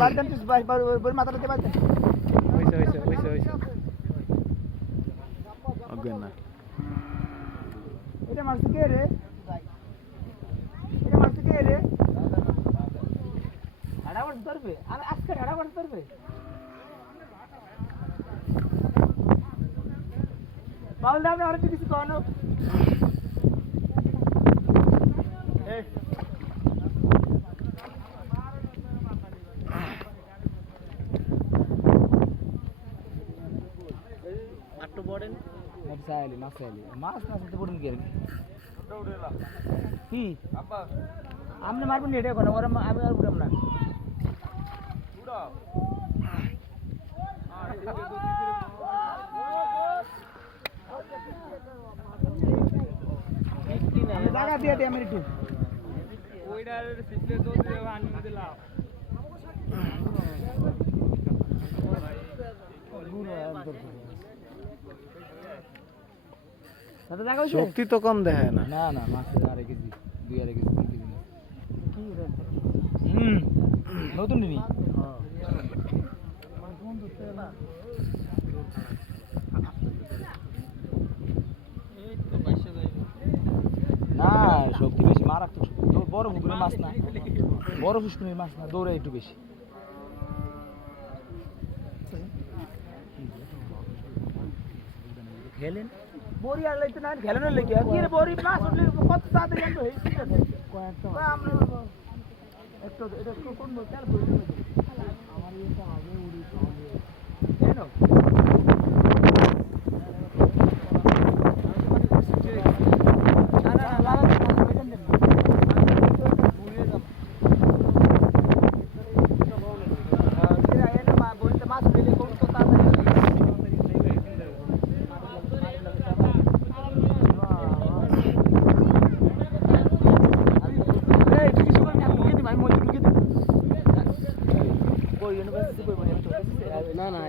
বাড়ি দেন বই মাথাটা দিয়ে বাড়ি দেন হইছে অজ্ঞান না এটা মারছে কে রে এটা মারছে কে রে হাড়াবার ধরবে আর আজকে হাড়াবার ধরবে বাউল দাও আর কিছু কনো এই আটটো বড়েন মরসাইলি মাসাইলি মাছ না তো বড়েন কি আপা আমনে মারবেন এটা কোন ওরা আমি আর বুড়াম না জায়গা দিয়ে দে আমি একটু ওইটার সিস্টেম তো আনি দিলাম শক্তি তো কম দেখায় না না না মাছের আড়াই কেজি 2.5 কেজি 3 কেজি কি রে নতুন নিনি না শক্তি বেশি মারাত্মক বড় পুকুরের মাছ না বড় পুষ্কুনির মাছ না দৌড়ে একটু বেশি খেলেন বড়ি আর লাইতে না খেলেন লেগে কি রে বড়ি মাছ উঠলে কত তাড়াতাড়ি আনবে ঠিক আছে কয়েকটা আমরা একটু এটা কোন তেল করে আমার এটা আগে উড়ি তাহলে এই নাও না না